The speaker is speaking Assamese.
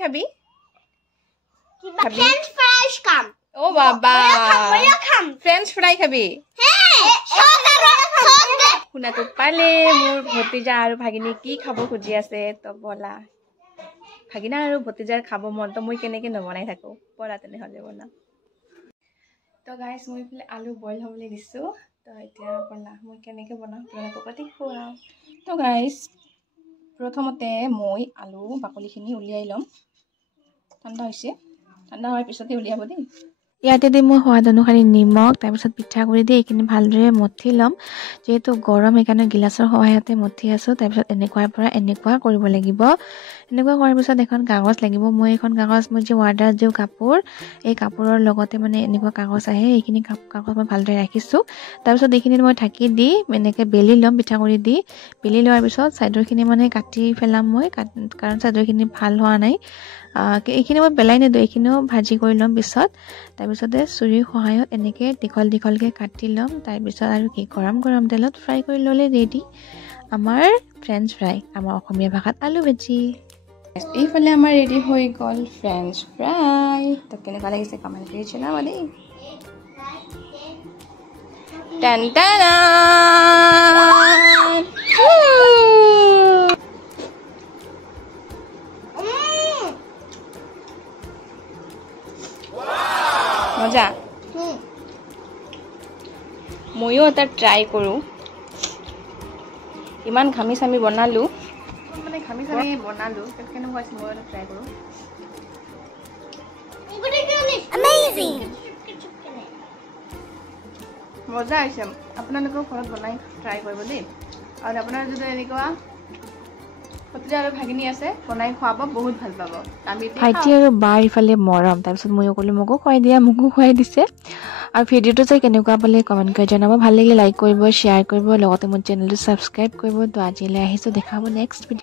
খাবি ফ্ৰেঞ্চ ফ্ৰাইজ খাম ও বাবা ময়ো খাম ফ্ৰেঞ্চ ফ্ৰাই খাবি শুনা তো পালে মোৰ ভতিজা আৰু ভাগিনী কি খাব খুজি আছে তো বলা ভাগিনা আৰু ভতিজাৰ খাব মন তো মই কেনেকে নবনাই থাকো বলা তেনেহ'লে বনা তো গাইজ মই এইফালে আলু বইল হ'বলৈ দিছোঁ তো এতিয়া বলা মই কেনেকৈ বনাওঁ তোমালোকক দেখুৱাওঁ তো গাইজ প্ৰথমতে মই আলু বাকলিখিনি উলিয়াই ল'ম ঠাণ্ডা হৈছে ঠাণ্ডা হোৱাৰ পিছতে উলিয়াব দেই ইয়াতে দি মই সোৱাদ অনুসৰি নিমখ তাৰপিছত পিঠাগুড়ি দি এইখিনি ভালদৰে মঠি ল'ম যিহেতু গৰম সেইকাৰণে গিলাচৰ সহায়তে মঠি আছোঁ তাৰপিছত এনেকুৱাৰ পৰা এনেকুৱা কৰিব লাগিব এনেকুৱা কৰাৰ পিছত এখন কাগজ লাগিব মই এখন কাগজ মই যে ৱাৰ্ডাৰ দিওঁ কাপোৰ এই কাপোৰৰ লগতে মানে এনেকুৱা কাগজ আহে এইখিনি কাগজ মই ভালদৰে ৰাখিছোঁ তাৰপিছত এইখিনিত মই ঢাকি দি এনেকৈ বেলি ল'ম পিঠাগুড়ি দি বেলি লোৱাৰ পিছত ছাইডৰখিনি মানে কাটি পেলাম মই কাৰণ ছাইডৰখিনি ভাল হোৱা নাই এইখিনি মই পেলাই নিদিওঁ এইখিনিও ভাজি কৰি ল'ম পিছত তাৰপিছতে চুৰিৰ সহায়ত এনেকৈ দীঘল দীঘলকৈ কাটি ল'ম তাৰপিছত আৰু কি গৰম তেলত ফ্ৰাই কৰি ল'লে ৰেডি আমাৰ ফ্ৰেঞ্চ ফ্ৰাই আমাৰ অসমীয়া ভাষাত আলু ভাজি এইফালে আমাৰ ৰেডি হৈ গ'ল ফ্ৰেঞ্চ ফ্ৰাই তো কেনেকুৱা লাগিছে কমেণ্ট কৰি জনাব দেই টান টানা মজা ময়ো এটা ট্ৰাই কৰোঁ ইমান ঘামি চামি বনালোঁ মানে ঘামি চামি বনালোঁ কেনেকুৱা হৈছে ময়ো এটা ট্ৰাই কৰোঁ মজা হৈছে আপোনালোকেও ঘৰত বনাই ট্ৰাই কৰিব দেই আৰু আপোনাৰ যদি এনেকুৱা ভতিজা আৰু ভাগিনী আছে বনাই খুৱাব বহুত ভাল পাব ভাইটি আৰু বাৰ ইফালে মৰম তাৰপিছত ময়ো ক'লোঁ মোকো খুৱাই দিয়া মোকো খুৱাই দিছে আৰু ভিডিঅ'টো যে কেনেকুৱা পালে কমেণ্ট কৰি জনাব ভাল লাগিলে লাইক কৰিব শ্বেয়াৰ কৰিব লগতে মোৰ চেনেলটো ছাবস্ক্ৰাইব কৰিব তো আজিলৈ আহিছোঁ দেখাব নেক্সট ভিডিঅ'